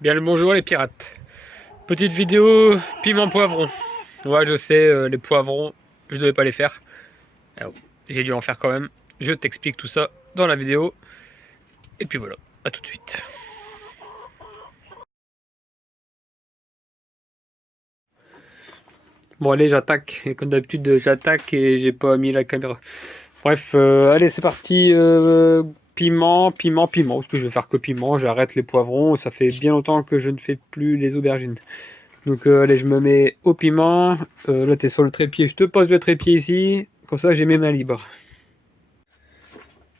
Bien le bonjour les pirates. Petite vidéo piment poivron. Ouais, je sais, les poivrons, je devais pas les faire. Alors, j'ai dû en faire quand même. Je t'explique tout ça dans la vidéo. Et puis voilà, à tout de suite. Bon allez, j'attaque. Et comme d'habitude, j'attaque et j'ai pas mis la caméra. Bref, allez, c'est parti. Piment. Parce que je vais faire que piment. J'arrête les poivrons. Ça fait bien longtemps que je ne fais plus les aubergines. Donc allez, je me mets au piment. Là, t'es sur le trépied. Je te pose le trépied ici. Comme ça, j'ai mes mains libres.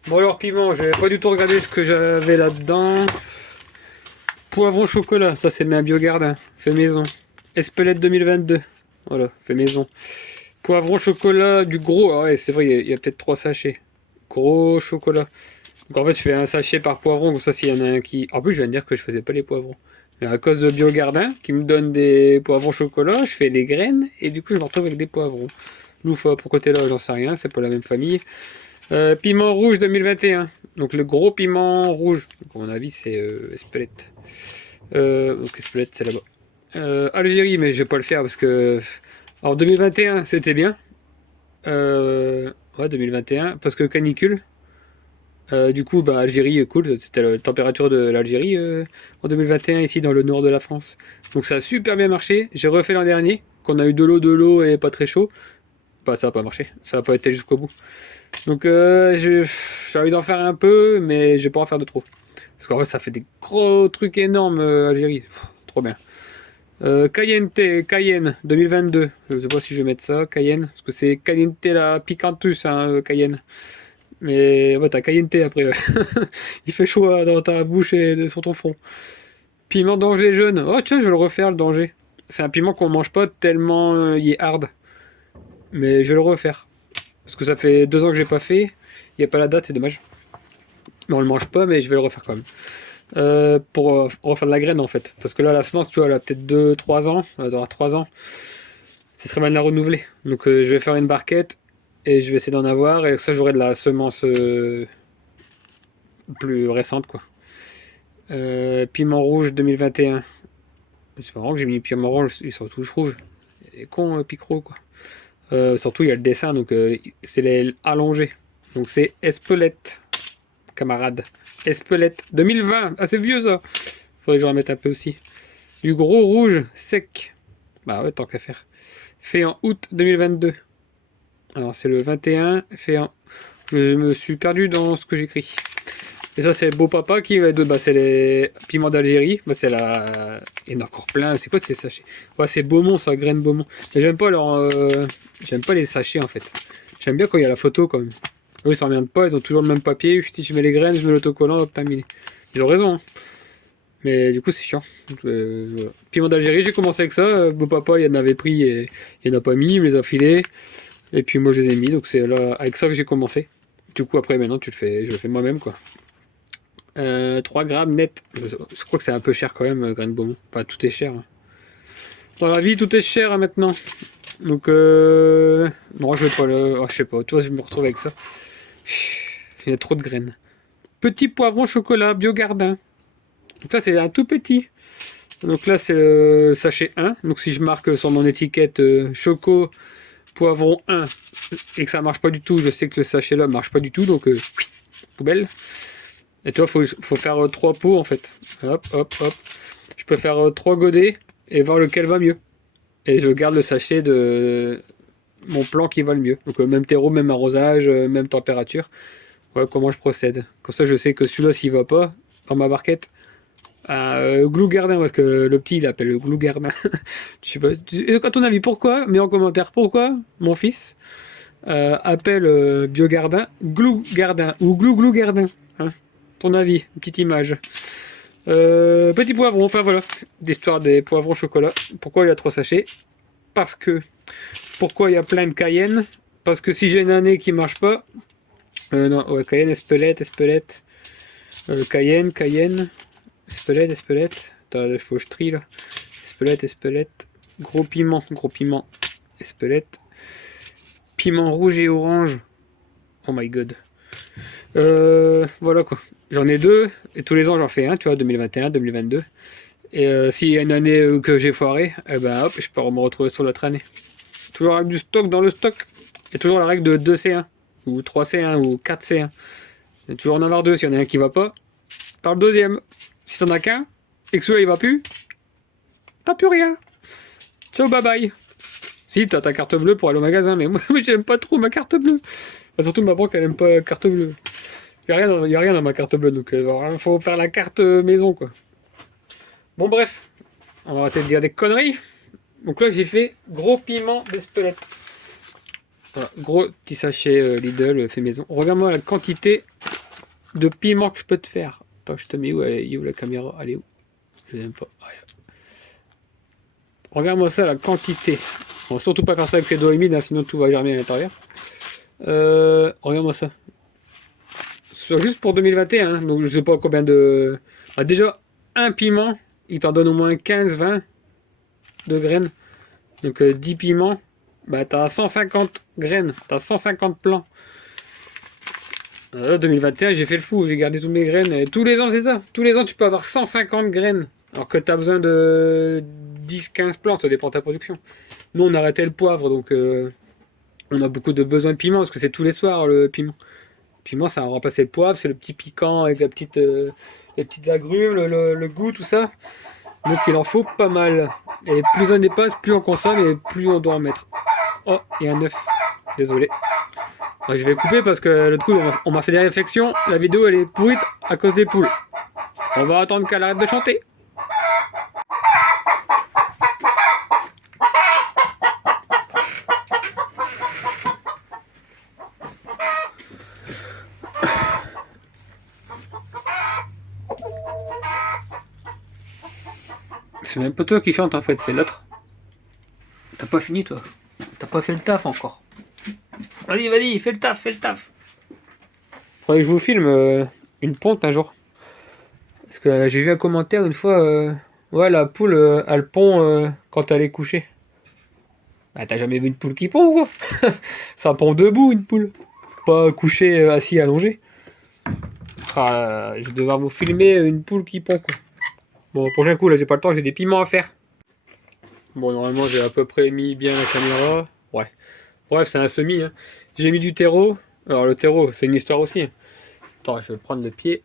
Bon alors, piment, j'ai pas du tout regardé ce que j'avais là-dedans. Poivron chocolat, ça c'est le mien Biogarde, fait maison. Espelette 2022, voilà, fait maison. Poivron chocolat du gros, ah ouais, c'est vrai, il y a peut-être 3 sachets. Gros chocolat. Donc en fait, je fais un sachet par poivron, comme ça s'il y en a un qui... En plus, je viens de dire que je faisais pas les poivrons. Mais à cause de Biogardin, qui me donne des poivrons chocolat, je fais les graines, et du coup, je me retrouve avec des poivrons. Loufa, pourquoi t'es là, j'en sais rien, c'est pas la même famille. Piment rouge 2021. Donc le gros piment rouge. Donc, à mon avis, c'est Espelette. Donc Espelette, c'est là-bas. Algérie, mais je vais pas le faire parce que. Alors 2021, c'était bien. Ouais, 2021, parce que canicule. Du coup, bah, Algérie, cool. C'était la température de l'Algérie en 2021, ici dans le nord de la France. Donc ça a super bien marché. J'ai refait l'an dernier, qu'on a eu de l'eau et pas très chaud. Bah, ça a pas marché. Ça a pas été jusqu'au bout. Donc j'ai envie d'en faire un peu, mais je vais pas en faire de trop. Parce qu'en vrai, ça fait des gros trucs énormes, Algérie. Trop bien. Cayenne 2022. Je sais pas si je vais mettre ça, Cayenne. Parce que c'est Cayenne la picantus, hein, Cayenne. Mais ouais, t'as Cayenne après. Ouais. Il fait chaud dans ta bouche et sur ton front. Piment danger jaune. Oh tiens, je vais le refaire, le danger. C'est un piment qu'on mange pas tellement il est hard. Mais je vais le refaire. Parce que ça fait 2 ans que j'ai pas fait. Il n'y a pas la date, c'est dommage. Mais on le mange pas, mais je vais le refaire quand même. Pour refaire de la graine en fait. Parce que là, la semence, tu vois, elle a peut-être 2-3 ans. Elle doit avoir 3 ans. Ce serait mal de la renouveler. Donc je vais faire une barquette et je vais essayer d'en avoir. Et ça, j'aurai de la semence plus récente, quoi. Piment rouge 2021. C'est pas marrant que j'ai mis piment rouge, ils sont tous rouges. C'est con, Picro, quoi. Surtout, il y a le dessin, donc c'est les allongés. Donc c'est Espelette, camarade. Espelette 2020. Ah, c'est vieux ça. Faudrait que j'en remette un peu aussi. Du gros rouge sec. Bah ouais, tant qu'à faire. Fait en août 2022. Alors c'est le 21. Fait en... Je me suis perdu dans ce que j'écris. Et ça, c'est Beau Papa qui les deux. Bah, c'est les piments d'Algérie. Bah, c'est la. Il y en a encore plein. C'est quoi ces sachets? Ouais, c'est Beaumont, ça, graine Beaumont. Mais j'aime pas leur. J'aime pas les sachets en fait. J'aime bien quand il y a la photo quand même. Eux, ils s'en reviennent pas. Ils ont toujours le même papier. Si je mets les graines, je mets l'autocollant, hop, terminé. Ils ont raison. Hein. Mais du coup, c'est chiant. Donc, voilà. Piment d'Algérie, j'ai commencé avec ça. Beau Papa, il en avait pris et il en a pas mis. Il me les a filés. Et puis moi, je les ai mis. Donc, c'est là avec ça que j'ai commencé. Du coup, après, maintenant, tu le fais. Je le fais moi-même, quoi. 3 grammes net. Je crois que c'est un peu cher quand même, grain de Beaumont. Enfin, tout est cher. Hein. Dans la vie, tout est cher hein, maintenant. Donc, non, je vais pas le. Oh, je sais pas. Toi, je me retrouve avec ça. Il y a trop de graines. Petit poivron chocolat, Biogardin. Donc là, c'est un tout petit. Donc là, c'est le sachet 1. Donc si je marque sur mon étiquette choco poivron 1 et que ça marche pas du tout, je sais que le sachet là marche pas du tout. Donc, poubelle. Et toi, faut faire 3 pots en fait. Hop, hop, hop. Je peux faire 3 godets et voir lequel va mieux. Et je garde le sachet de mon plan qui va le mieux. Donc même terreau, même arrosage, même température. Voilà comment je procède. Comme ça, je sais que celui-là, s'il va pas dans ma barquette, Glou Gardin, parce que le petit, il appelle le Glou Gardin. Je sais pas. À ton avis, pourquoi? Mets en commentaire pourquoi mon fils appelle Biogardin Glou Gardin ou Glou Gardin. Hein, ton avis, une petite image. Petit poivron, enfin voilà, l'histoire des poivrons chocolat. Pourquoi il y a 3 sachets? Parce que. Pourquoi il y a plein de Cayenne? Parce que si j'ai une année qui marche pas. Non, ouais, Cayenne, Espelette. Cayenne. Espelette. Attends, il faut que je trie là. Espelette. Gros piment. Espelette. Piment rouge et orange. Oh my god. Voilà quoi. J'en ai 2, et tous les ans j'en fais un, tu vois, 2021, 2022. Et s'il y a une année que j'ai foiré, eh ben hop, je peux me retrouver sur l'autre année. Toujours avec du stock dans le stock. Il y a toujours la règle de 2C1, ou 3C1, ou 4C1. Il y a toujours en avoir deux. S'il y en a un qui va pas, t'as le deuxième. Si t'en as qu'un, et que celui-là il va plus, t'as plus rien. Ciao, bye bye. Si, t'as ta carte bleue pour aller au magasin, mais moi j'aime pas trop ma carte bleue. Enfin, surtout ma banque elle aime pas la carte bleue. Y a rien dans ma carte bleue, donc il faut faire la carte maison quoi. Bon bref, on va arrêter de dire des conneries. Donc là j'ai fait gros piment d'Espelette. Voilà, gros petit sachet Lidl fait maison. Regarde-moi la quantité de piment que je peux te faire. Attends, je te mets où? Elle est où la caméra? Elle est où? Je n'aime pas. Regarde-moi ça, la quantité. Bon, surtout pas faire ça avec ses doigts humides, hein, sinon tout va germer à l'intérieur. Regarde-moi ça. Juste pour 2021, hein, donc je sais pas combien de... Ah, déjà, un piment, il t'en donne au moins 15-20 de graines. Donc 10 piments, bah t'as 150 graines, t'as 150 plants. 2021, j'ai fait le fou, j'ai gardé toutes mes graines. Et tous les ans, c'est ça. Tous les ans, tu peux avoir 150 graines. Alors que tu as besoin de 10-15 plantes, ça dépend de ta production. Nous, on a arrêté le poivre, donc on a beaucoup de besoin de piment, parce que c'est tous les soirs le piment. Le piment, ça a remplacé le poivre, c'est le petit piquant avec la petite, les petites agrumes, le goût, tout ça. Donc il en faut pas mal. Et plus on dépasse, plus on consomme et plus on doit en mettre. Oh, il y a un œuf. Désolé. Je vais couper parce que l'autre coup, on m'a fait des réflexions. La vidéo, elle est pourrite à cause des poules. On va attendre qu'elle arrête de chanter. C'est même pas toi qui chante en fait, c'est l'autre. T'as pas fini toi. T'as pas fait le taf encore. Vas-y, vas-y, fais le taf, fais le taf. Faudrait que je vous filme une ponte un jour. Parce que j'ai vu un commentaire une fois. Ouais, la poule, elle pond quand elle est couchée. Bah, t'as jamais vu une poule qui pond ou quoi? Ça pond debout une poule. Pas couché, assis, allongé. Ah, je vais devoir vous filmer une poule qui pond quoi. Bon, prochain coup, là j'ai pas le temps, j'ai des piments à faire. Bon, normalement j'ai à peu près mis bien la caméra. Ouais. Bref, c'est un semis. Hein. J'ai mis du terreau. Alors le terreau, c'est une histoire aussi. Attends, je vais prendre le pied.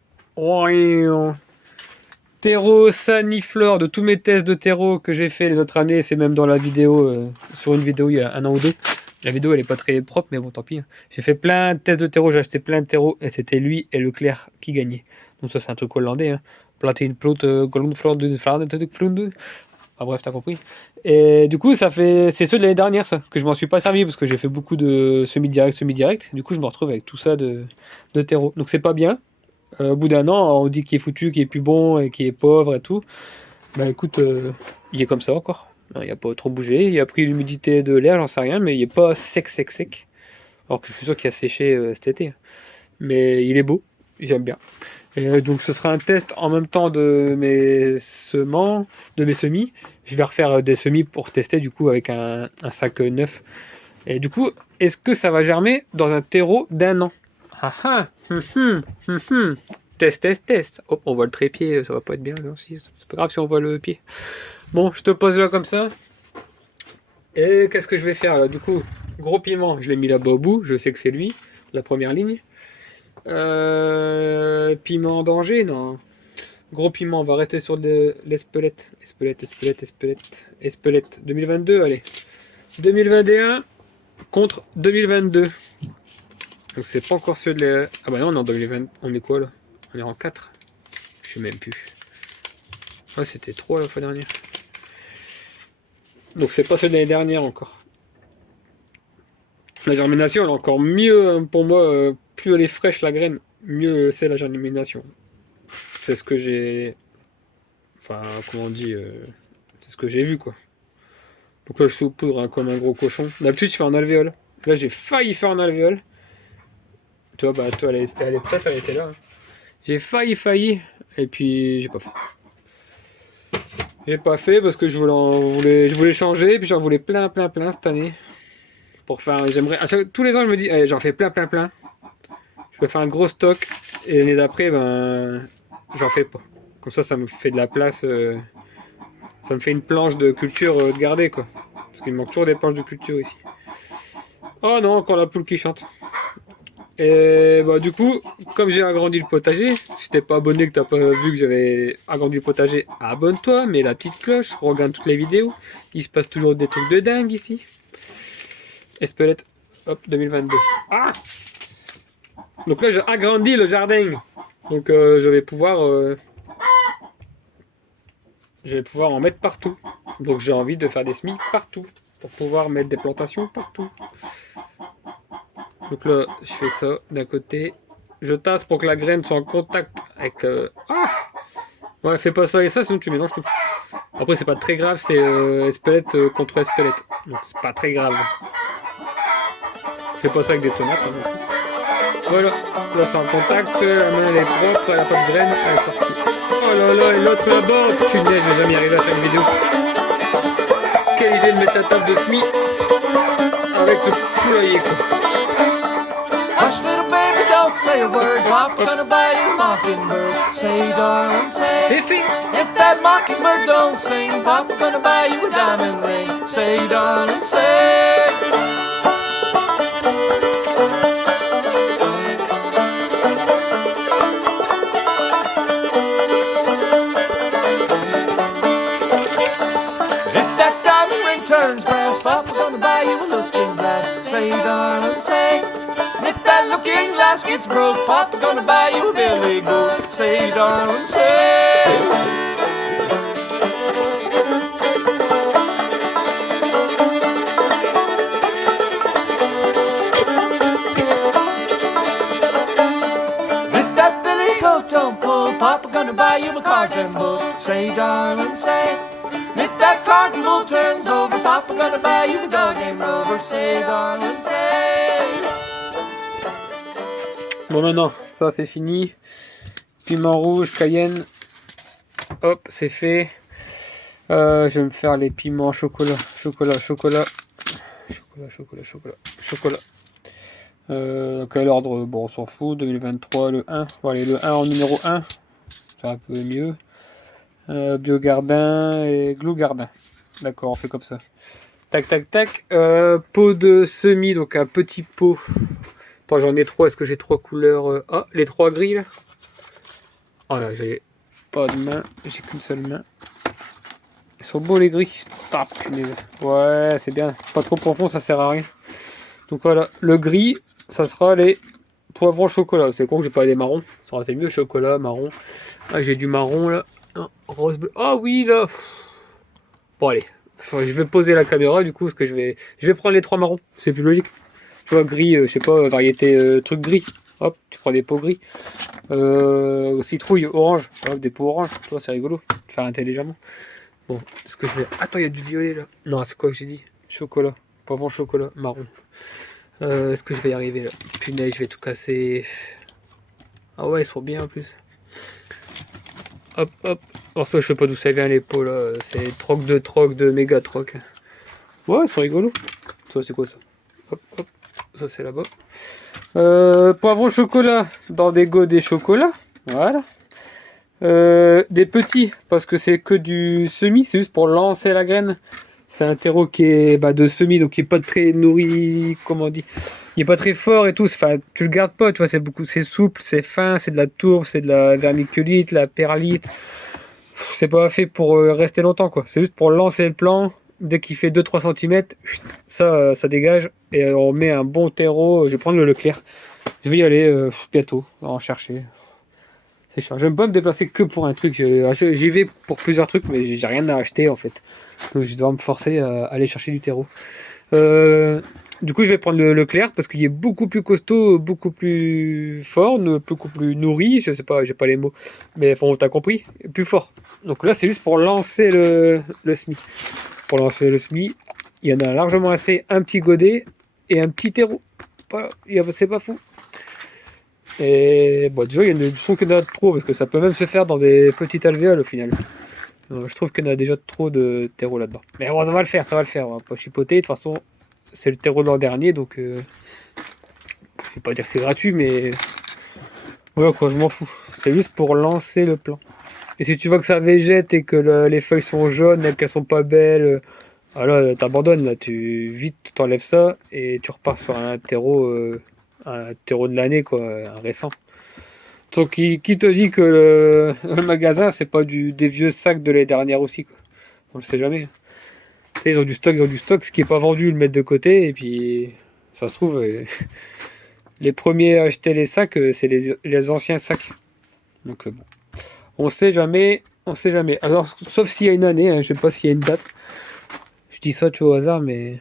Terreau, saniflore, de tous mes tests de terreau que j'ai fait les autres années, c'est même dans la vidéo, sur une vidéo il y a un an ou deux. La vidéo elle est pas très propre, mais bon tant pis. Hein. J'ai fait plein de tests de terreau, j'ai acheté plein de terreau et c'était lui et Leclerc qui gagnaient. Donc ça c'est un truc hollandais. Hein. Planter une plante, ah bref, t'as compris. Et du coup, c'est ceux de l'année dernière, ça, que je m'en suis pas servi parce que j'ai fait beaucoup de semi-direct. Du coup, je me retrouve avec tout ça de terreau. Donc, c'est pas bien. Au bout d'un an, on dit qu'il est foutu, qu'il est plus bon et qu'il est pauvre et tout. Bah écoute, il est comme ça encore. Il a pas trop bougé. Il a pris l'humidité de l'air, j'en sais rien, mais il est pas sec. Alors que je suis sûr qu'il a séché cet été. Mais il est beau, j'aime bien. Et donc ce sera un test en même temps de mes semis. Je vais refaire des semis pour tester du coup avec un sac neuf. Et du coup, est-ce que ça va germer dans un terreau d'un an? Ah ah, Test. Hop, on voit le trépied, ça va pas être bien aussi. C'est pas grave si on voit le pied. Bon, je te pose là comme ça. Et qu'est-ce que je vais faire là? Du coup, gros piment, je l'ai mis là-bas au bout. Je sais que c'est lui, la première ligne. Piment en danger, non. Gros piment, on va rester sur l'Espelette. Espelette. 2022, allez. 2021 contre 2022. Donc c'est pas encore ceux de la... Ah bah non, on est en 2020. On est quoi là? On est en 4. Je sais même plus. Ah, c'était 3 la fois dernière. Donc c'est pas ceux de l'année dernière encore. La germination, elle est encore mieux pour moi. Plus elle est fraîche la graine, mieux c'est la germination. C'est ce que j'ai... Enfin, comment on dit... C'est ce que j'ai vu, quoi. Donc là, je saupoudre hein, comme un gros cochon. D'habitude, je fais en alvéole. Là, j'ai failli faire en alvéole. Toi, elle est prête, elle était là. Hein. J'ai failli. Et puis, j'ai pas fait. J'ai pas fait parce que je voulais changer. Puis j'en voulais plein cette année. Pour faire... J'aimerais... Tous les ans, je me dis, allez, j'en fais plein. Je peux faire un gros stock. Et l'année d'après, ben... J'en fais pas. Comme ça me fait de la place Ça me fait une planche de culture de garder, quoi. Parce qu'il me manque toujours des planches de culture ici. Oh non, encore la poule qui chante. Et bah du coup, comme j'ai agrandi le potager, si t'es pas abonné, que t'as pas vu que j'avais agrandi le potager, abonne-toi, mets la petite cloche, regarde toutes les vidéos. Il se passe toujours des trucs de dingue ici. Espelette, hop, 2022. Ah! Donc là, j'ai agrandi le jardin. Donc je vais pouvoir en mettre partout. Donc j'ai envie de faire des semis partout. Pour pouvoir mettre des plantations partout. Donc là, je fais ça d'un côté. Je tasse pour que la graine soit en contact avec... Ah! Ouais, fais pas ça et ça, sinon tu mélanges tout. Après, c'est pas très grave, c'est espelette contre espelette. Donc c'est pas très grave. Fais pas ça avec des tomates. Hein. Voilà, là c'est en contact, la main elle est propre, elle a pas de graine, elle est partie. Oh là là, et l'autre là-bas, punaise, je vais jamais y arriver à faire une vidéo. Quelle idée de mettre la table de semis avec le poulailler quoi. Hush, little baby, don't say a word. Bob's gonna buy you a mockingbird. Say, darling, say. C'est fait. If that mockingbird don't sing, Bob's gonna buy you a diamond ring. Say, darling, say. If that diamond ring turns brass, Bob's gonna buy you a looking glass. Say, darling, say. If that looking glass gets broke, Papa's gonna buy you a billy goat. Say, darling, say. If that billy goat don't pull, Papa's gonna buy you a carton bull. Say, darling, say. If that carton bull turns over, Papa's gonna buy you a dog named Rover. Say, darling, say. Bon maintenant, ça c'est fini. Piment rouge, cayenne. Hop, c'est fait. Je vais me faire les piments chocolat. Chocolat. Quel ordre? Bon, on s'en fout. 2023, le 1. Bon, allez, le 1 en numéro 1. C'est un peu mieux. Biogardin et Glougardin. D'accord, on fait comme ça. Tac. Pot de semis, donc un petit pot. Attends, j'en ai 3. Est-ce que j'ai 3 couleurs? Ah, les 3 gris là. Oh là, j'ai pas de main. J'ai qu'une seule main. Ils sont beaux les gris. Tape, punaise. Ouais, c'est bien. Pas trop profond, ça sert à rien. Donc voilà, le gris, ça sera les poivrons chocolat. C'est con que j'ai pas des marrons. Ça aurait été mieux chocolat, marron. Ah, j'ai du marron là. Ah, rose bleu. Ah oui là. Bon allez. Je vais poser la caméra du coup parce que je vais prendre les 3 marrons. C'est plus logique. Tu vois, gris, je sais pas, variété truc gris. Hop, tu prends des pots gris. Citrouille, orange. Hop, des pots orange. Tu vois, c'est rigolo. Faire intelligemment. Bon, est-ce que je vais... Attends, il y a du violet là. Non, c'est quoi que j'ai dit? Chocolat. Poivron chocolat, marron. Est-ce que je vais y arriver là? Punaise, je vais tout casser. Ah ouais, ils sont bien en plus. Hop. Alors ça, je sais pas d'où ça vient les pots là. C'est troc de méga troc. Ouais, ils sont rigolos. Ça, c'est quoi ça? Hop. Ça, c'est là-bas. Poivron chocolat dans des godets chocolat. Voilà. Des petits, parce que c'est que du semis, c'est juste pour lancer la graine. C'est un terreau qui est de semis, donc qui est pas très nourri, comment on dit, il est pas très fort et tout. Enfin, tu le gardes pas, tu vois, c'est souple, c'est fin, c'est de la tourbe, c'est de la vermiculite, la perlite. C'est pas fait pour rester longtemps, quoi. C'est juste pour lancer le plant. Dès qu'il fait 2-3 cm, ça dégage et on met un bon terreau. Je vais prendre le Leclerc. Je vais y aller bientôt, en chercher. C'est chiant. J'aime pas me déplacer que pour un truc. J'y vais pour plusieurs trucs, mais j'ai rien à acheter en fait. Donc je dois me forcer à aller chercher du terreau. Du coup, je vais prendre le Leclerc parce qu'il est beaucoup plus costaud, beaucoup plus fort, beaucoup plus nourri. Je sais pas, j'ai pas les mots, mais bon, t'as compris, plus fort. Donc là, c'est juste pour lancer le semis. Pour lancer le semis, il y en a largement assez. Un petit godet et un petit terreau. Voilà, c'est pas fou. Et bon, déjà, il y a du son qu'il y en a trop parce que ça peut même se faire dans des petites alvéoles au final. Je trouve qu'il y en a déjà trop de terreau là-dedans. Mais bon, ça va le faire. On va pas chipoter. De toute façon, c'est le terreau de l'an dernier, donc je vais pas dire que c'est gratuit, mais voilà quoi, je m'en fous. C'est juste pour lancer le plan. Et si tu vois que ça végète et que les feuilles sont jaunes et qu'elles sont pas belles, alors t'abandonnes là, tu vite tu t'enlèves ça et tu repars sur un terreau de l'année quoi, un récent. Donc qui te dit que le magasin c'est pas des vieux sacs de l'année dernière aussi quoi. On le sait jamais. Tu sais, ils ont du stock, ce qui est pas vendu, ils le mettent de côté et puis ça se trouve les premiers à acheter les sacs c'est les anciens sacs. Donc bon. On sait jamais, on sait jamais. Alors, sauf s'il y a une année, hein, je sais pas s'il y a une date. Je dis ça, tu vois, au hasard, mais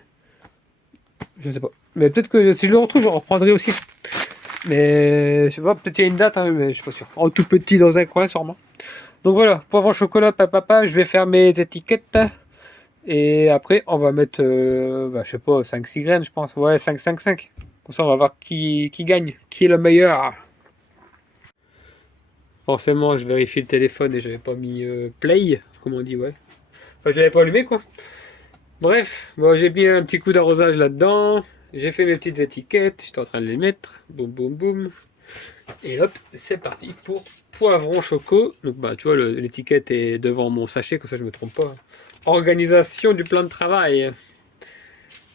je sais pas. Mais peut-être que si je le retrouve, je le reprendrai aussi. Mais je sais pas, peut-être il y a une date, hein, mais je suis pas sûr. En tout petit dans un coin, sûrement. Donc voilà, poivre au chocolat, papa, je vais faire mes étiquettes. Et après, on va mettre, je sais pas, 5-6 graines, je pense. Ouais, 5-5-5. Comme ça, on va voir qui gagne, qui est le meilleur. Forcément, je vérifie le téléphone et j'avais pas mis play, comme on dit, ouais. Enfin, je l'avais pas allumé, quoi. Bref, bon, j'ai mis un petit coup d'arrosage là-dedans. J'ai fait mes petites étiquettes. J'étais en train de les mettre. Boum, boum, boum. Et hop, c'est parti pour poivron choco. Donc, bah, tu vois, l'étiquette est devant mon sachet, comme ça je me trompe pas. Organisation du plan de travail.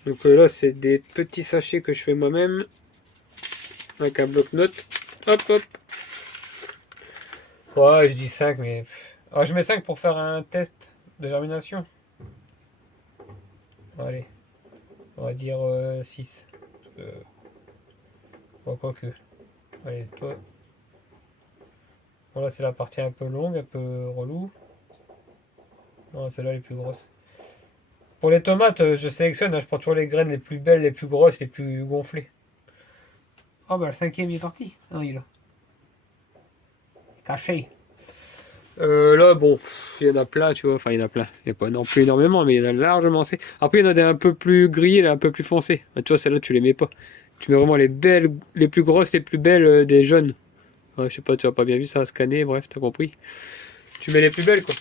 Donc là, c'est des petits sachets que je fais moi-même. Avec un bloc-notes. Hop, hop. Ouais, je dis 5, mais. Ah, je mets 5 pour faire un test de germination. Allez, on va dire 6. Quoi que. Allez, toi. Voilà, c'est la partie un peu longue, un peu relou. Non, celle-là les plus grosses. Pour les tomates, je sélectionne, hein, je prends toujours les graines les plus belles, les plus grosses, les plus gonflées. Oh bah le cinquième il est parti. Ah, il est là. Caché. Là, bon, il y en a plein, tu vois. Enfin, il y en a plein. Il n'y a pas non plus énormément, mais il y en a largement assez. Après, il y en a des un peu plus grillés, un peu plus foncés. Ah, tu vois, celles-là, tu les mets pas. Tu mets vraiment les belles, les plus grosses, les plus belles des jaunes. Ouais, je sais pas, tu as pas bien vu ça à scanner, bref, t'as compris. Tu mets les plus belles, quoi.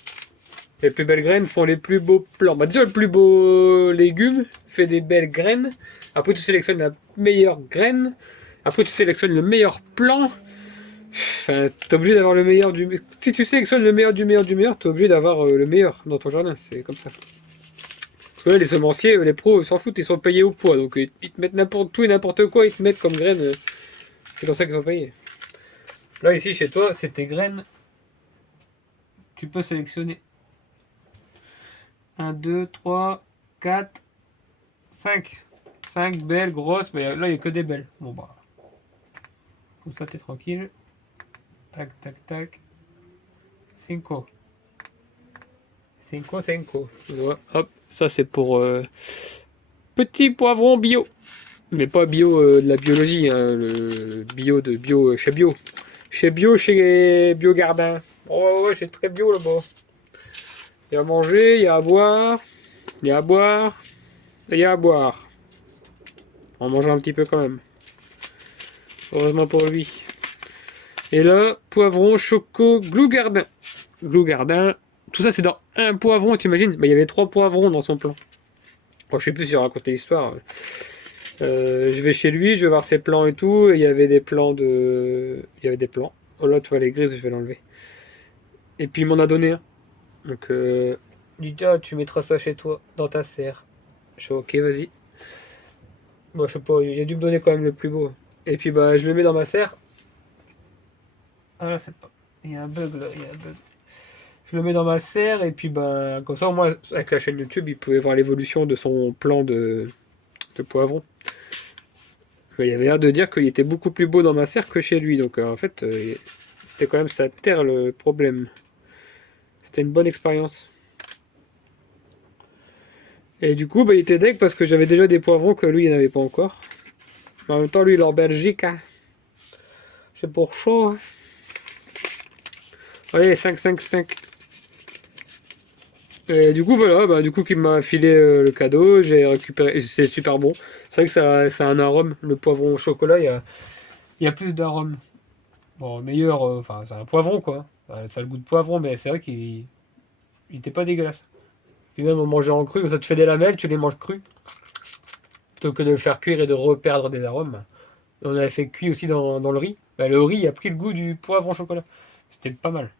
Les plus belles graines font les plus beaux plants. Bah, déjà, le plus beau légume fait des belles graines. Après, tu sélectionnes la meilleure graine. Après, tu sélectionnes le meilleur plant. Enfin, t'es obligé d'avoir le meilleur du. Si tu sélectionnes le meilleur du meilleur du meilleur, t'es obligé d'avoir le meilleur dans ton jardin. C'est comme ça. Parce que là, les semenciers, les pros, ils s'en foutent, ils sont payés au poids. Donc, ils te mettent n'importe tout et n'importe quoi, ils te mettent comme graines. C'est comme ça qu'ils sont payés. Là, ici, chez toi, c'est tes graines. Tu peux sélectionner 1, 2, 3, 4, 5. 5 belles, grosses, mais là, il n'y a que des belles. Bon, bah. Comme ça, t'es tranquille. Tac, tac, tac. 5. 5. Hop, ça, c'est pour petit poivron bio. Mais pas bio de la biologie, hein, le bio de bio chez bio. Chez bio, chez Bio Gardin. Oh, ouais, c'est très bio là-bas. Il y a à manger, il y a à boire. Il y a à boire. Et il y a à boire. On va manger un petit peu quand même. Heureusement pour lui. Et là, poivron, choco, glou gardin. Glou gardin. Tout ça, c'est dans un poivron, t'imagines? Bah, il y avait 3 poivrons dans son plan. Bon, je sais plus si j'ai raconté l'histoire. Je vais chez lui, je vais voir ses plans et tout. Et il y avait des plans de. Il y avait des plans. Oh là, tu vois les grises, je vais l'enlever. Et puis il m'en a donné un. Donc, il dit, ah, tu mettras ça chez toi, dans ta serre. Je suis ok, vas-y. Bon, je sais pas, il a dû me donner quand même le plus beau. Et puis, bah, je le mets dans ma serre. Ah là, c'est pas. Il y a un bug là, il y a un bug. Je le mets dans ma serre et puis bah comme ça au moins avec la chaîne YouTube il pouvait voir l'évolution de son plan de poivron. Il avait l'air de dire qu'il était beaucoup plus beau dans ma serre que chez lui donc en fait c'était quand même sa terre le problème. C'était une bonne expérience. Et du coup bah, il était deg parce que j'avais déjà des poivrons que lui il n'avait pas encore. Mais en même temps lui il est en Belgique. Hein. C'est pour chaud. Hein. Allez 5. Et du coup, voilà, bah, du coup, qu'il m'a filé le cadeau, j'ai récupéré, c'est super bon. C'est vrai que ça a un arôme, le poivron au chocolat, il y a plus d'arôme. Bon, meilleur, enfin, c'est un poivron quoi. Enfin, ça a le goût de poivron, mais c'est vrai qu'il était pas dégueulasse. Puis même, on mangeait en cru, ça te fait des lamelles, tu les manges crus, plutôt que de le faire cuire et de reperdre des arômes. On avait fait cuit aussi dans le riz. Bah, le riz a pris le goût du poivron au chocolat. C'était pas mal.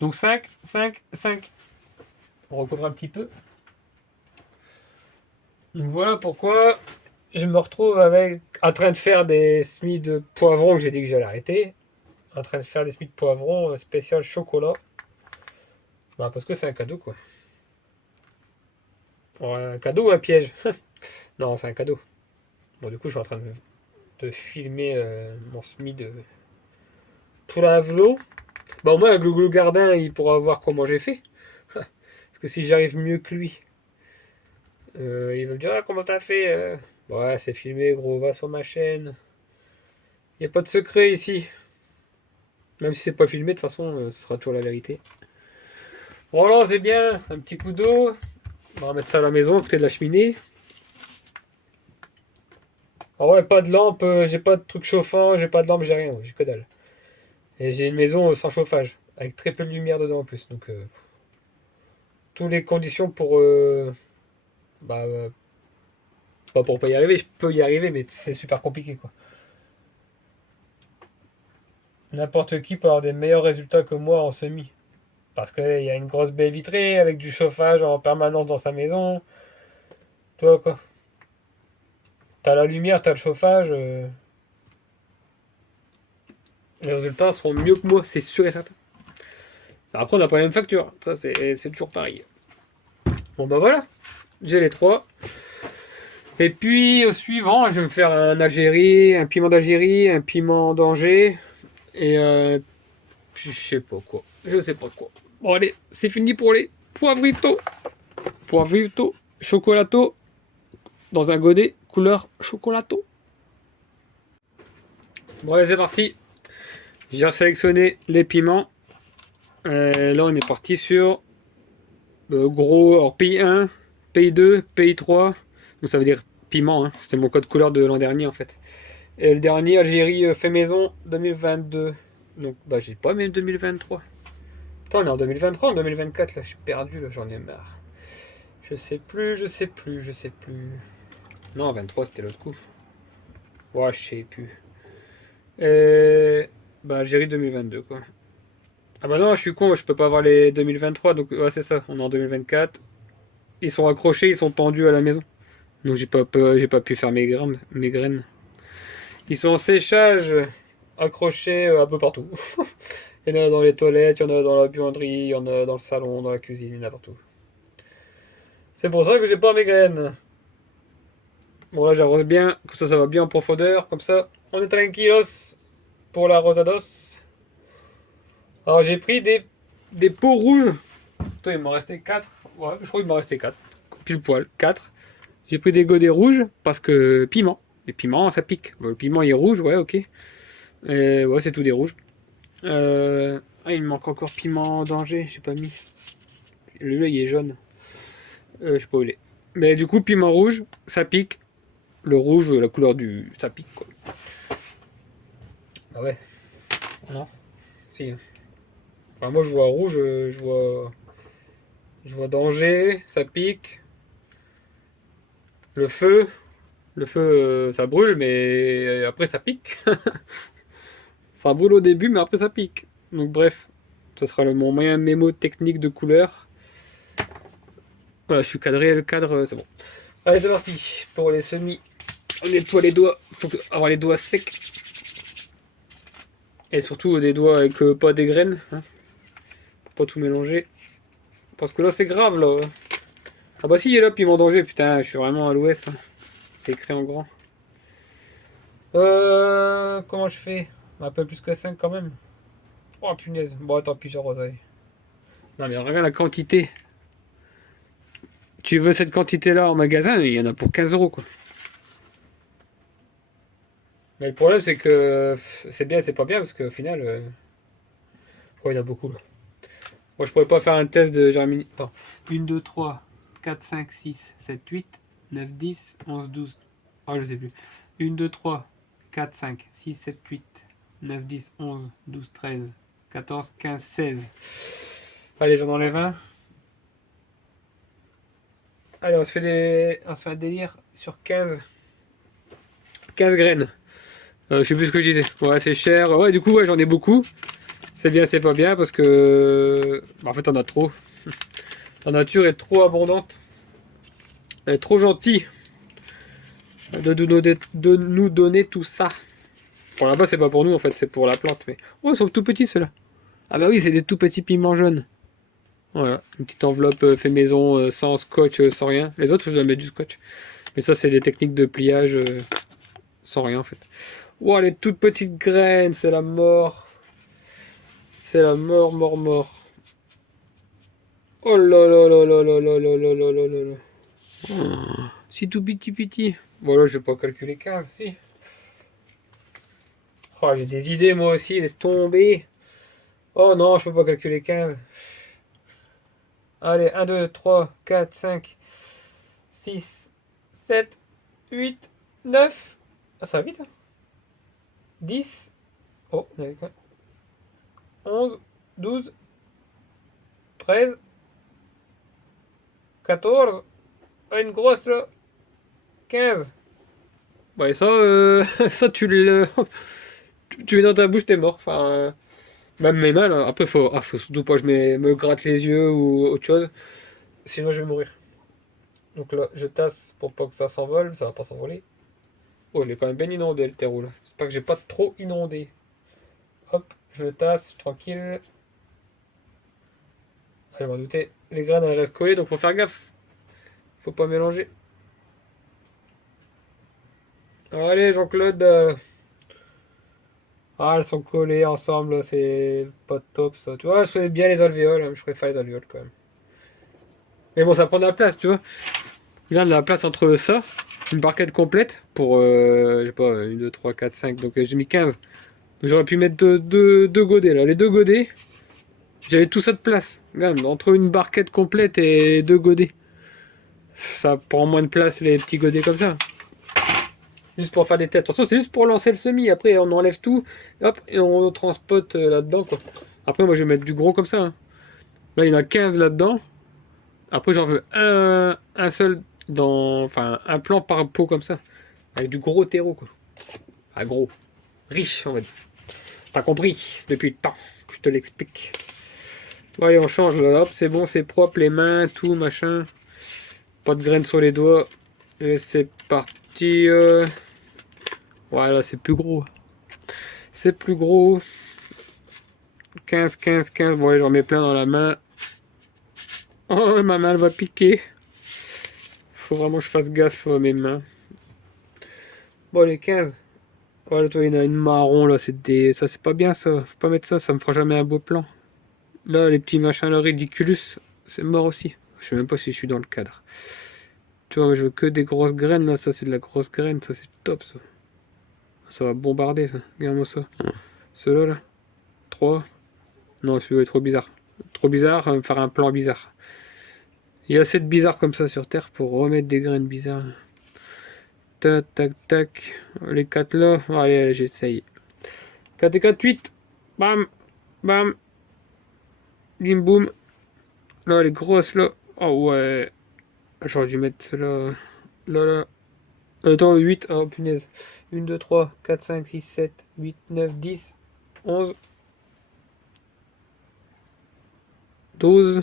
Donc 5, 5, 5. On recouvre un petit peu. Donc voilà pourquoi je me retrouve en train de faire des semis de poivrons que j'ai dit que j'allais arrêter. En train de faire des semis de poivrons spécial chocolat. Bah, parce que c'est un cadeau quoi. Ouais, un cadeau ou un piège? Non, c'est un cadeau. Bon, du coup, je suis en train de filmer mon semis de poule à velo. Bah, au moins, avec le gardien, il pourra voir comment j'ai fait. Parce que si j'arrive mieux que lui, il va me dire ah, comment t'as fait Ouais, c'est filmé, gros, va sur ma chaîne. Il n'y a pas de secret ici. Même si c'est pas filmé, de toute façon, ce sera toujours la vérité. Voilà, c'est bien. Un petit coup d'eau. On va remettre ça à la maison, à côté de la cheminée. Ah ouais, pas de lampe, j'ai pas de truc chauffant, j'ai pas de lampe, j'ai rien, j'ai que dalle. Et j'ai une maison sans chauffage, avec très peu de lumière dedans en plus. Donc, toutes les conditions pour. Bah, pas pour pas y arriver, je peux y arriver, mais c'est super compliqué quoi. N'importe qui peut avoir des meilleurs résultats que moi en semi. Parce qu'il y a une grosse baie vitrée avec du chauffage en permanence dans sa maison. Toi quoi. T'as la lumière, t'as le chauffage. Les résultats seront mieux que moi, c'est sûr et certain. Après, on n'a pas la même facture. Ça, c'est toujours pareil. Bon, bah voilà. J'ai les trois. Et puis, au suivant, je vais me faire un Algérie, un piment d'Algérie, un piment d'Angers. Et puis, je sais pas quoi. Je sais pas quoi. Bon, allez, c'est fini pour les poivritos. Poivritos chocolato dans un godet couleur chocolato. Bon, allez, c'est parti. J'ai sélectionné les piments. Là, on est parti sur gros, alors pays 1, pays 2, pays 3. Donc ça veut dire piment, hein. C'était mon code couleur de l'an dernier en fait. Et le dernier, Algérie fait maison 2022. Donc bah j'ai pas même 2023. Putain, on est en 2023, en 2024 là, je suis perdu là, j'en ai marre. Je sais plus, je sais plus, je sais plus. Non, 23 c'était l'autre coup. Ouais, je sais plus. Bah Algérie 2022 quoi. Ah bah non, je suis con, je peux pas avoir les 2023, donc ouais c'est ça, on est en 2024. Ils sont accrochés, ils sont pendus à la maison. Donc j'ai pas pu faire mes graines. Ils sont en séchage, accrochés un peu partout. Il y en a dans les toilettes, il y en a dans la buanderie, il y en a dans le salon, dans la cuisine, il y en a partout. C'est pour ça que j'ai pas mes graines. Bon là j'arrose bien, comme ça va bien en profondeur, comme ça on est tranquillos pour la rosados. Alors j'ai pris des pots rouges. Toi il m'en restait 4. Ouais, je crois qu'il m'en restait 4. Pile poil, 4. J'ai pris des godets rouges parce que piment. Les piments, ça pique. Bon, le piment il est rouge, ouais, ok. Ouais, c'est tout des rouges. Ah, il me manque encore piment d'Angers, j'ai pas mis. Le il est jaune. Je sais pas où il est. Mais du coup, piment rouge, ça pique. Le rouge, la couleur du. Ça pique quoi. Ah ouais. Non. Si. Enfin, moi je vois rouge, je vois. Je vois danger, ça pique. Le feu, ça brûle, mais après ça pique. Ça brûle au début, mais après ça pique. Donc bref, ça sera mon moyen mémo technique de couleur. Voilà, je suis cadré, le cadre, c'est bon. Allez, c'est parti pour les semis. On nettoie les doigts, faut avoir les doigts secs. Et surtout des doigts avec pas des graines, hein, pour pas tout mélanger. Parce que là c'est grave là. Ah bah si, il est là, piment danger, putain, je suis vraiment à l'ouest. Hein. C'est écrit en grand. Comment je fais? Un peu plus que 5 quand même. Oh punaise, bon tant pis, j'arrose. Non mais regarde la quantité. Tu veux cette quantité-là en magasin, il y en a pour 15 euros quoi. Mais le problème c'est que c'est bien, c'est pas bien parce qu'au final, oh, il y en a beaucoup là. Moi je pourrais pas faire un test de germine. Attends. 1, 2, 3, 4, 5, 6, 7, 8, 9, 10, 11, 12. Ah, je sais plus. 1, 2, 3, 4, 5, 6, 7, 8, 9, 10, 11, 12, 13, 14, 15, 16. Allez, j'en enlève un. Allez, on se fait un délire sur 15 graines. Je sais plus ce que je disais. Ouais, c'est cher. Ouais, du coup, ouais, j'en ai beaucoup. C'est bien, c'est pas bien, parce que... bah, en fait, on a trop. La nature est trop abondante. Elle est trop gentille de nous donner tout ça. Bon, là-bas, c'est pas pour nous, en fait, c'est pour la plante. Mais... oh, ils sont tout petits, ceux-là. Ah bah oui, c'est des tout petits piments jaunes. Voilà, une petite enveloppe fait maison, sans scotch, sans rien. Les autres, je dois mettre du scotch. Mais ça, c'est des techniques de pliage sans rien, en fait. Oh, les toutes petites graines, c'est la mort. C'est la mort, mort, mort. Oh là là là là là là là là là là là là. Oh, c'est tout petit petit. Bon là, je vais pas calculer 15, si. Oh, j'ai des idées, moi aussi, laisse tomber. Oh non, je peux pas calculer 15. Allez, 1, 2, 3, 4, 5, 6, 7, 8, 9. Ah, ça va vite, hein. 10. Oh, il y avait quoi? 11, 12, 13, 14. Ah, une grosse là. 15. Ouais, ça, ça tu le. Tu mets dans ta bouche, t'es mort. Enfin, même mes mains, là. Après, faut surtout pas que me gratte les yeux ou autre chose. Sinon, je vais mourir. Donc là, je tasse pour pas que ça s'envole. Ça va pas s'envoler. Oh, il est quand même bien inondé le terreau là. J'espère que j'ai pas trop inondé. Hop, je le tasse, je suis tranquille. Ah, je m'en doutais. Les graines elles restent collées donc faut faire gaffe. Faut pas mélanger. Allez, Jean-Claude. Ah, elles sont collées ensemble, c'est pas top ça. Tu vois, je fais bien les alvéoles, hein, je préfère les alvéoles quand même. Mais bon, ça prend de la place, tu vois. Là, de la place entre ça, une barquette complète pour, je sais pas, 1, 2, 3, 4, 5, donc j'ai mis 15. Donc j'aurais pu mettre deux godets là. Les deux godets, j'avais tout ça de place. Regarde, entre une barquette complète et deux godets. Ça prend moins de place les petits godets comme ça. Juste pour faire des têtes. Attention, c'est juste pour lancer le semis. Après, on enlève tout. Hop, et on transpote là-dedans, quoi. Après, moi, je vais mettre du gros comme ça, hein. Là, il y en a 15 là-dedans. Après, j'en veux un seul dans... enfin, un plan par pot comme ça. Avec du gros terreau, quoi. Ah, gros. Riche, on va dire. T'as compris depuis le temps que je te l'explique. Bon, allez, on change là. Hop, c'est bon, c'est propre. Les mains, tout, machin. Pas de graines sur les doigts. Et c'est parti. Voilà, c'est plus gros. C'est plus gros. 15, 15, 15. Bon, allez, j'en mets plein dans la main. Oh, ma main, elle va piquer. Faut vraiment que je fasse gaffe à mes mains. Bon, les 15. Voilà, toi, il y en a une marron, là. Ça, c'est pas bien, ça. Faut pas mettre ça. Ça me fera jamais un beau plan. Là, les petits machins, là, ridiculous. C'est mort aussi. Je sais même pas si je suis dans le cadre. Tu vois, je veux que des grosses graines, là. Ça, c'est de la grosse graine. Ça, c'est top, ça. Ça va bombarder, ça. Regarde-moi ça. Ceux-là, là. 3. Non, celui-là est trop bizarre. Trop bizarre, ça va me faire un plan bizarre. Il y a assez de bizarres comme ça sur Terre pour remettre des graines bizarres. Tac, tac, tac. Les 4 là. Allez, allez, j'essaye. 4 et 4, 8. Bam. Bam. Bim boum. Là, les grosses là. Oh ouais. J'aurais dû mettre cela. Là, là. Attends, 8. Oh punaise. 1, 2, 3, 4, 5, 6, 7, 8, 9, 10, 11, 12,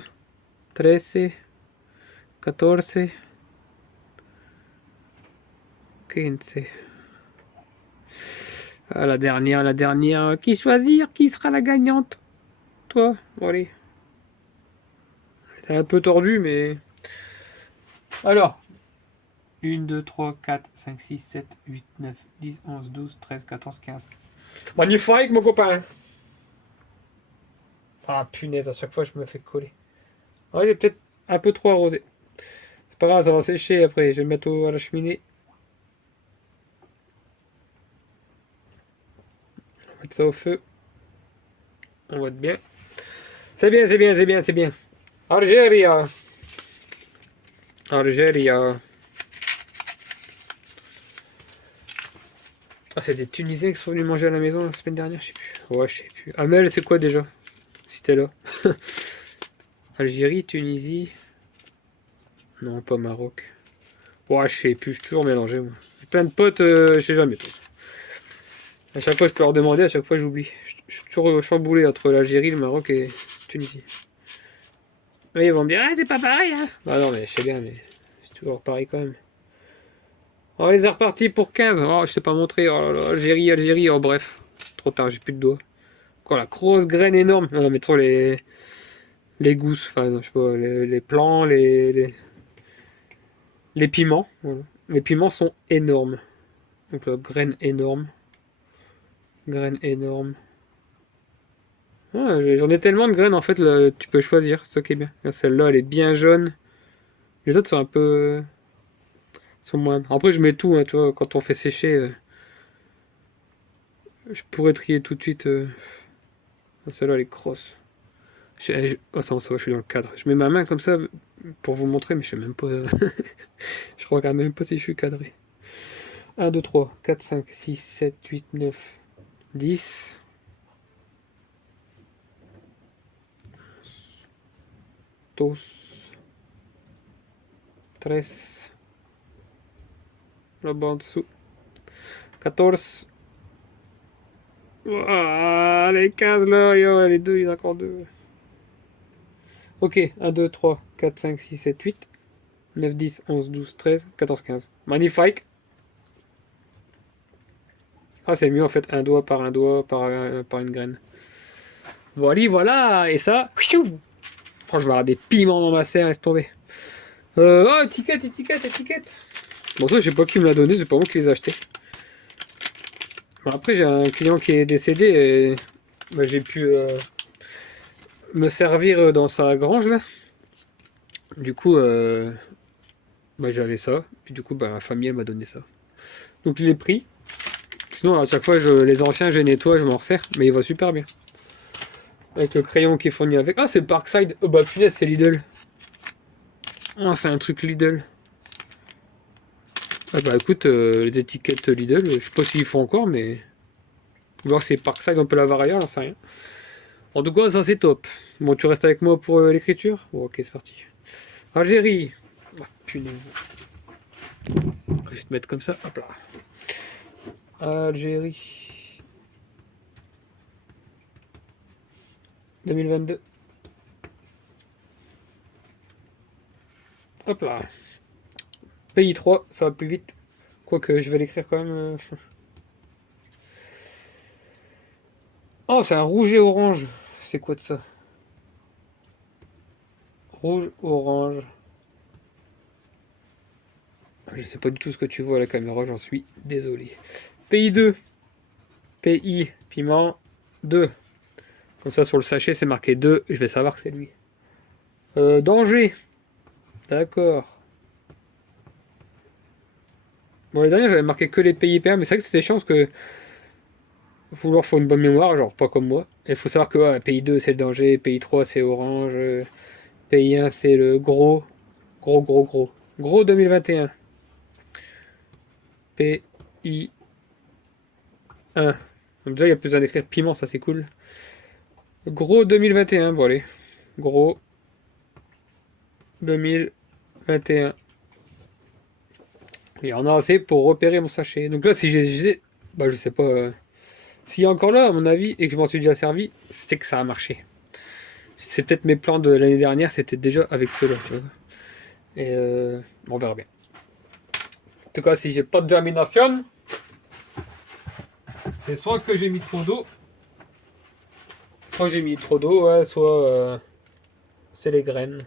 13, 14, 15. Ah, la dernière, la dernière. Qui choisir? Qui sera la gagnante? Toi? Bon, allez. T'es un peu tordu, mais. Alors. 1, 2, 3, 4, 5, 6, 7, 8, 9, 10, 11, 12, 13, 14, 15. Magnifique, mon copain! Ah, punaise, à chaque fois, je me fais coller. Ouais, j'ai peut-être un peu trop arrosé. C'est pas grave, ça va sécher après. Je vais le mettre à la cheminée. On va mettre ça au feu. On va être bien. C'est bien, c'est bien, c'est bien, c'est bien. Algérie. Algérie. Ah, c'est des Tunisiens qui sont venus manger à la maison la semaine dernière, je sais plus. Ouais, je sais plus. Amel, c'est quoi déjà? Si t'es là. Algérie, Tunisie. Non, pas Maroc. Ouais, je sais plus, je suis toujours mélangé, moi. J'ai plein de potes, je sais jamais tous. À chaque fois, je peux leur demander, à chaque fois, j'oublie. Je suis toujours chamboulé entre l'Algérie, le Maroc et Tunisie. Oui, ils vont me dire, ah, c'est pas pareil, hein. Bah non, mais je sais bien, mais c'est toujours pareil quand même. Oh, les est reparti pour 15. Oh, je t'ai pas montré. Oh là là, Algérie, Algérie. Oh, bref. Trop tard, j'ai plus de doigts. Quoi, la grosse graine énorme. Non, mais trop les gousses. Enfin, non, je sais pas, les plants, les piments. Voilà. Les piments sont énormes. Donc, graine énorme. Graine énorme. Ah, j'en ai tellement de graines, en fait, là, tu peux choisir. C'est ça qui est bien. Celle-là, elle est bien jaune. Les autres sont un peu. Sont moins. Après, je mets tout, hein, tu vois, quand on fait sécher. Je pourrais trier tout de suite. Celle-là, elle est crosse. Oh, ça va, je suis dans le cadre. Je mets ma main comme ça pour vous montrer, mais je sais même pas. Je regarde même pas si je suis cadré. 1, 2, 3, 4, 5, 6, 7, 8, 9, 10. 12, 13. Là-bas en dessous. 14. Ah, les 15 là, yo, les deux, il y en a encore deux. Ok, 1, 2, 3, 4, 5, 6, 7, 8, 9, 10, 11, 12, 13, 14, 15. Magnifique. Ah, c'est mieux en fait, un doigt, par une graine. Voilà, et ça. Franchement, je vais avoir des piments dans ma serre, laisse tomber. Oh, étiquette. Bon, ça, je sais pas qui me l'a donné, c'est pas moi qui les ai achetés. Bon, après, j'ai un client qui est décédé et bah, j'ai pu me servir dans sa grange là. Du coup, bah, j'avais ça. Puis du coup, bah, ma famille elle m'a donné ça. Donc, je l'ai pris. Sinon, à chaque fois, les anciens, je les nettoie, je m'en resserre. Mais il va super bien. Avec le crayon qui est fourni avec. Ah, c'est Parkside. Oh, bah, punaise, c'est Lidl. Oh, c'est un truc Lidl. Ah, bah, écoute, les étiquettes Lidl, je sais pas s'ils font encore, mais. Ou alors c'est Parkside, on peut l'avoir ailleurs, j'en sais rien. En tout cas, ça c'est top. Bon, tu restes avec moi pour l'écriture? Bon, ok, c'est parti. Algérie. Oh, punaise. On va juste mettre comme ça. Hop là. Algérie. 2022. Hop là. Pays 3, ça va plus vite. Quoique, je vais l'écrire quand même. Oh, c'est un rouge et orange. C'est quoi de ça? Rouge, orange. Je sais pas du tout ce que tu vois à la caméra, j'en suis désolé. Pays 2. Pays, piment 2. Comme ça, sur le sachet, c'est marqué 2. Je vais savoir que c'est lui. Danger. D'accord. Bon, les derniers, j'avais marqué que les pays pairs, mais c'est vrai que c'était chiant parce que vouloir faut une bonne mémoire, genre pas comme moi. Il faut savoir que ouais, pays 2 c'est le danger, pays 3 c'est orange, pays 1 c'est le gros. Gros. Gros 2021. Pays 1. Donc déjà, il y a plus besoin d'écrire piment, ça c'est cool. Gros 2021, bon allez. Gros 2021. Il y en a assez pour repérer mon sachet. Donc là, si j'ai. Bah, je sais pas. S'il y a encore là, à mon avis, et que je m'en suis déjà servi, c'est que ça a marché. C'est peut-être mes plans de l'année dernière, c'était déjà avec ceux-là, tu vois. Et on verra bien. En tout cas, si j'ai pas de germination, c'est soit que j'ai mis trop d'eau, soit j'ai mis trop d'eau, ouais, soit c'est les graines.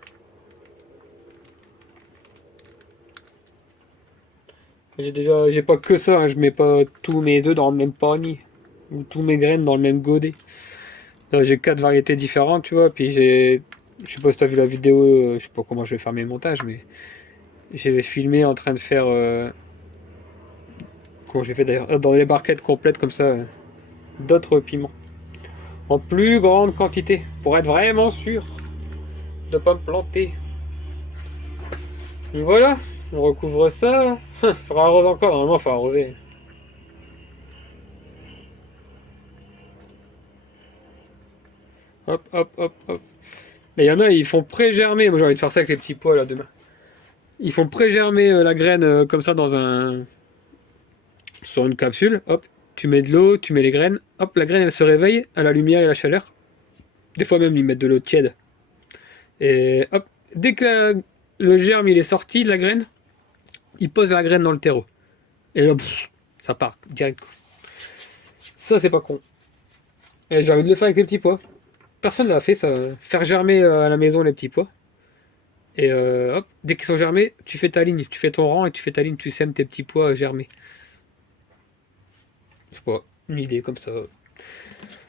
J'ai pas que ça, hein, je mets pas tous mes œufs dans le même panier ou tous mes graines dans le même godet. Là, j'ai 4 variétés différentes, tu vois. Puis je sais pas si t'as vu la vidéo, je sais pas comment je vais faire mes montages, mais j'ai filmé en train de faire, comment j'ai fait d'ailleurs, dans les barquettes complètes comme ça, d'autres piments en plus grande quantité pour être vraiment sûr de pas me planter. Donc voilà, on recouvre ça. Faudra arroser encore, normalement il faut arroser. Hop. Et il y en a, ils font pré-germer. Moi j'ai envie de faire ça avec les petits pois là demain. Ils font pré-germer la graine comme ça sur une capsule. Hop, tu mets de l'eau, tu mets les graines, hop, la graine elle se réveille à la lumière et la chaleur. Des fois même ils mettent de l'eau tiède. Et hop, dès que le germe il est sorti de la graine, ils posent la graine dans le terreau. Et là, ça part direct. Ça c'est pas con. Et j'ai envie de le faire avec les petits pois. Personne ne l'a fait ça. Faire germer à la maison les petits pois. Et hop, dès qu'ils sont germés, tu fais ta ligne, tu fais ton rang et tu fais ta ligne, tu sèmes tes petits pois germés. Je sais pas, une idée comme ça.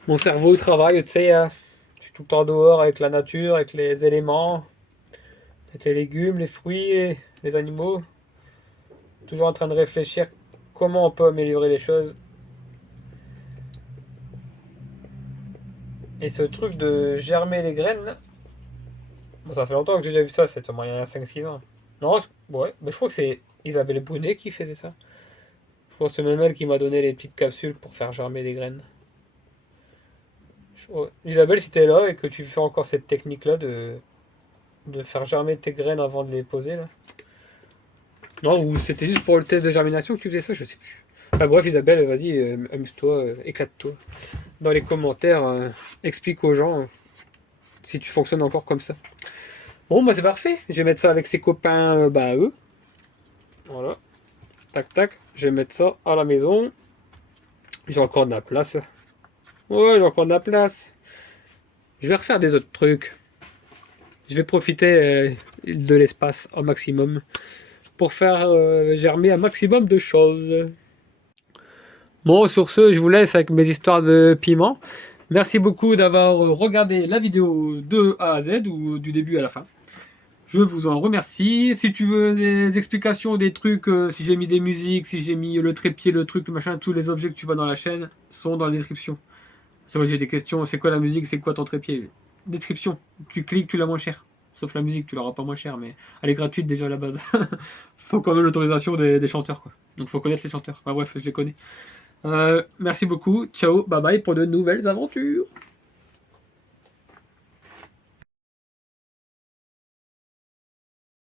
Mon cerveau travaille, tu sais, je suis tout le temps dehors avec la nature, avec les éléments, avec les légumes, les fruits, les animaux. Toujours en train de réfléchir comment on peut améliorer les choses. Et ce truc de germer les graines, là, bon, ça fait longtemps que j'ai déjà vu ça, c'est au moins il y a 5-6 ans. Non, ouais, mais je crois que c'est Isabelle Brunet qui faisait ça. Je pense que c'est même elle qui m'a donné les petites capsules pour faire germer des graines. Ouais. Isabelle, si t'es là et que tu fais encore cette technique-là de faire germer tes graines avant de les poser, là. Non, ou c'était juste pour le test de germination que tu faisais ça, je sais plus. Enfin bref, Isabelle, vas-y, amuse-toi, éclate-toi. Dans les commentaires, explique aux gens si tu fonctionnes encore comme ça. Bon, bah c'est parfait. Je vais mettre ça avec ses copains, eux. Voilà. Tac, tac. Je vais mettre ça à la maison. J'ai encore de la place. Ouais, j'ai encore de la place. Je vais refaire des autres trucs. Je vais profiter de l'espace au maximum pour faire germer un maximum de choses. Bon, sur ce, je vous laisse avec mes histoires de piment. Merci beaucoup d'avoir regardé la vidéo de A à Z ou du début à la fin. Je vous en remercie. Si tu veux des explications, des trucs, si j'ai mis des musiques, si j'ai mis le trépied, le truc, le machin, tous les objets que tu vois dans la chaîne sont dans la description. Si j'ai des questions, c'est quoi la musique, c'est quoi ton trépied? Description. Tu cliques, tu l'as moins cher. Sauf la musique, tu l'auras pas moins cher, mais elle est gratuite déjà à la base. Faut quand même l'autorisation des chanteurs, quoi. Donc faut connaître les chanteurs. Enfin bref, je les connais. Merci beaucoup. Ciao, bye bye pour de nouvelles aventures.